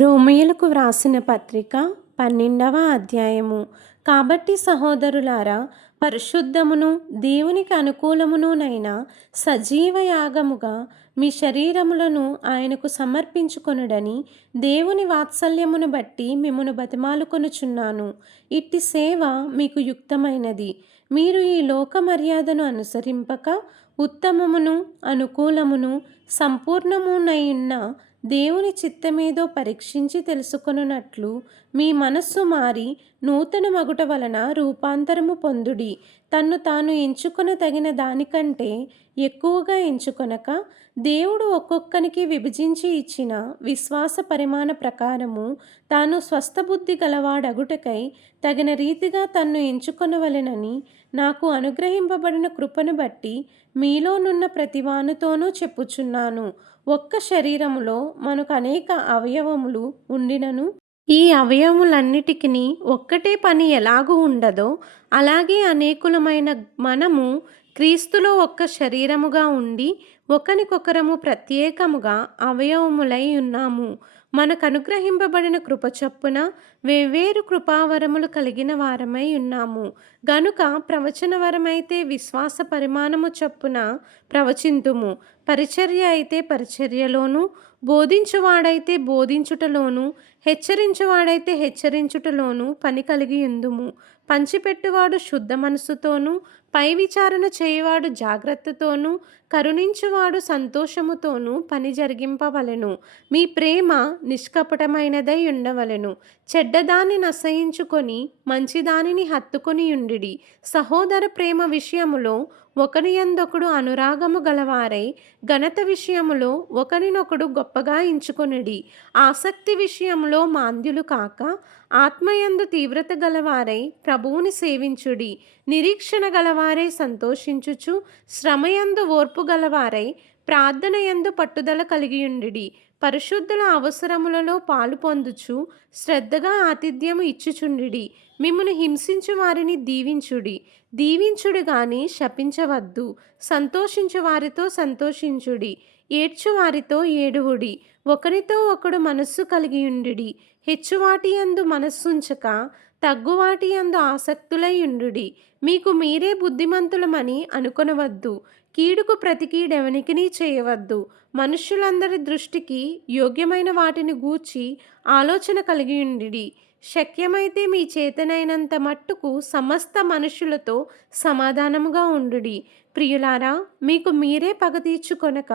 రోమీయులకు వ్రాసిన పత్రిక 12వ అధ్యాయము. కాబట్టి సహోదరులారా, పరిశుద్ధమును దేవునికి అనుకూలమునునైన సజీవ యాగముగా మీ శరీరములను ఆయనకు సమర్పించుకొనుడని దేవుని వాత్సల్యమును బట్టి మిమ్మును బతిమాలుకొనుచున్నాను. ఇట్టి సేవ మీకు యుక్తమైనది. మీరు ఈ లోక మర్యాదను అనుసరింపక ఉత్తమమును అనుకూలమును సంపూర్ణమునైన దేవుని చిత్తమేదో పరీక్షించి తెలుసుకొనున్నట్లు మీ మనస్సు మారి నూతన మగుట వలన రూపాంతరము పొందుడి. తన్ను తాను ఎంచుకొన తగిన దానికంటే ఎక్కువగా ఎంచుకొనక, దేవుడు ఒక్కొక్కనికి విభజించి ఇచ్చిన విశ్వాస పరిమాణ ప్రకారము తాను స్వస్థబుద్ధి గలవాడగుటకై తగిన రీతిగా తన్ను ఎంచుకొనవలెనని నాకు అనుగ్రహింపబడిన కృపను బట్టి మీలోనున్న ప్రతివానితోనూ చెప్పుచున్నాను. ఒక్క శరీరములో మనకు అనేక అవయవములు ఉండినను, ఈ అవయవములన్నిటికీ ఒక్కటే పని ఎలాగూ ఉండదో, అలాగే అనేకులమైన మనము క్రీస్తులో ఒక్క శరీరముగా ఉండి ఒకనికొకరము ప్రత్యేకముగా అవయవములై ఉన్నాము. మనకు అనుగ్రహింపబడిన కృప చొప్పున వేవేరు కృపావరములు కలిగిన వారమై ఉన్నాము. గనుక ప్రవచన వరమైతే విశ్వాస పరిమాణము చొప్పున ప్రవచింతుము, పరిచర్య అయితే పరిచర్యలోను, బోధించువాడైతే బోధించుటలోను, హెచ్చరించువాడైతే హెచ్చరించుటలోను పని కలిగి ఉందుము. పంచిపెట్టువాడు శుద్ధ మనసుతోనూ, పై విచారణ చేయువాడు జాగ్రత్తతోనూ, కరుణించువాడు సంతోషముతోనూ పని జరిగింపవలెను. మీ ప్రేమ నిష్కపటమైనదై ఉండవలెను. చెడ్డదాన్ని నసయించుకొని మంచిదానిని హత్తుకొని ఉండిడి. సహోదర ప్రేమ విషయములో ఒకని యందొకడు అనురాగము గలవారై, ఘనత విషయములో ఒకరినొకడు గొప్పగా ఎంచుకొనిడి. ఆసక్తి విషయంలో మాంద్యులు కాక, ఆత్మయందు తీవ్రత గలవారై ప్రభువుని సేవించుడి. నిరీక్షణ గలవారై సంతోషించుచు, శ్రమయందు ఓర్పు గలవారై ప్రార్థన యందు పట్టుదల కలిగియుండిడి. పరిశుద్ధుల అవసరములలో పాలు పొందుచు శ్రద్ధగా ఆతిథ్యము ఇచ్చుచుండిడి. మిమ్మును హింసించు వారిని దీవించుడు గాని శపించవద్దు. సంతోషించు వారితో సంతోషించుడి, ఏడ్చు వారితో ఏడువుడి. ఒకరితో ఒకడు మనస్సు కలిగియుండుడి. హెచ్చువాటి యందు మనస్సుంచక తగ్గువాటి యందు ఆసక్తులై ఉండుడి. మీకు మీరే బుద్ధిమంతులమని అనుకొనవద్దు. కీడుకు ప్రతి కీడెవనికినీ చేయవద్దు. మనుష్యులందరి దృష్టికి యోగ్యమైన వాటిని గూర్చి ఆలోచన కలిగియుండిడి. శక్యమైతే మీ చేతనైనంత మట్టుకు సమస్త మనుషులతో సమాధానముగా ఉండుడి. ప్రియులారా, మీకు మీరే పగ తీర్చుకొనక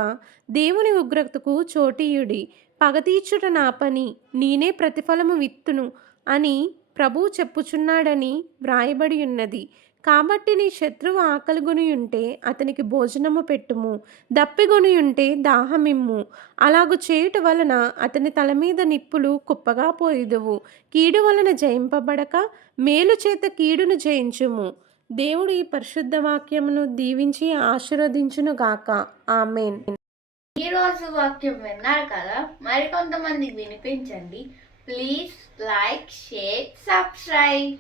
దేవుని ఉగ్రతకు చోటీయుడి. పగ తీర్చుట నా పని, నేనే ప్రతిఫలము విత్తును అని ప్రభువు చెప్పుచున్నాడని వ్రాయబడి ఉన్నది. కాబట్టి నీ శత్రువు ఆకలిగొని ఉంటే అతనికి భోజనము పెట్టుము, దప్పిగొని ఉంటే దాహమిమ్ము. అలాగు చేయుట వలన అతని తల మీద నిప్పులు కుప్పగా పోయిదువు. కీడు వలన జయింపబడక మేలు చేత కీడును జయించుము. దేవుడు ఈ పరిశుద్ధ వాక్యమును దీవించి ఆశీర్వదించునుగాక. ఆమేన్. ఈరోజు వాక్యం విన్నారు కదా, మరికొంతమందికి వినిపించండి. Please like, share, subscribe.